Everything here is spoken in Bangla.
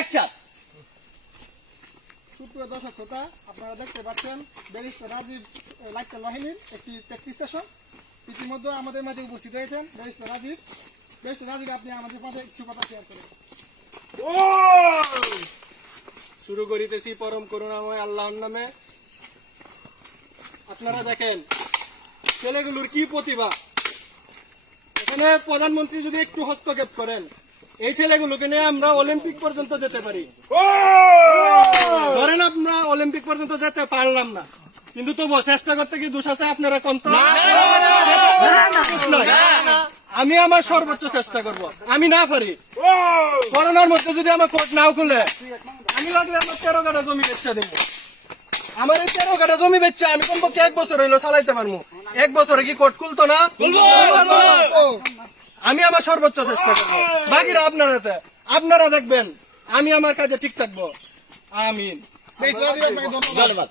অ্যাকশন। সুপ্রিয় দর্শক শ্রোতা, আপনারা দেখতে পাচ্ছেন ব্যারিস্টার রাজীব লাইটকাল বাহিনীর একটি প্র্যাকটিস সেশন। ইতিমধ্যে আমাদের মাঝে উপস্থিত হয়েছেন ব্যারিস্টার রাজীব। ব্যারিস্টার রাজীব, আপনি আমাদের মাঝে কিছু কথা শেয়ার করেন। শুরু করিতেছি পরম করুণাময় আল্লাহর নামে। আপনারা দেখেন ছেলেগুলোর কি প্রতিভা। এখানে প্রধানমন্ত্রী যদি একটু হস্তক্ষেপ করেন, এই ছেলেগুলোকে নিয়ে আমরা অলিম্পিক পর্যন্ত যেতে পারি। ধরেন আমরা অলিম্পিক পর্যন্ত যেতে পারলাম না, কিন্তু তবুও চেষ্টা করতে কি দোষ আছে? আপনারা কোন আমি আমার সর্বোচ্চ চেষ্টা করব। আমি না পারি, করোনার মধ্যে যদি আমার কোর্ট নাও খুলে, আমি লাগলে আমার 13 কাঠা জমি বেচা দেবো। আমার এই 13 কাঠা জমি বেচা আমি কমপক্ষে 1 বছর হইলো চালাইতে পারবো। 1 বছরে কি কোর্ট খুলতো না? আমি আমার সর্বোচ্চ চেষ্টা করবো। বাকিরা আপনারা দেখবেন আমি আমার কাজে ঠিক থাকবো। আমিন। ব্যারিস্টার রাজীব, আপনাকে ধন্যবাদ। ধন্যবাদ।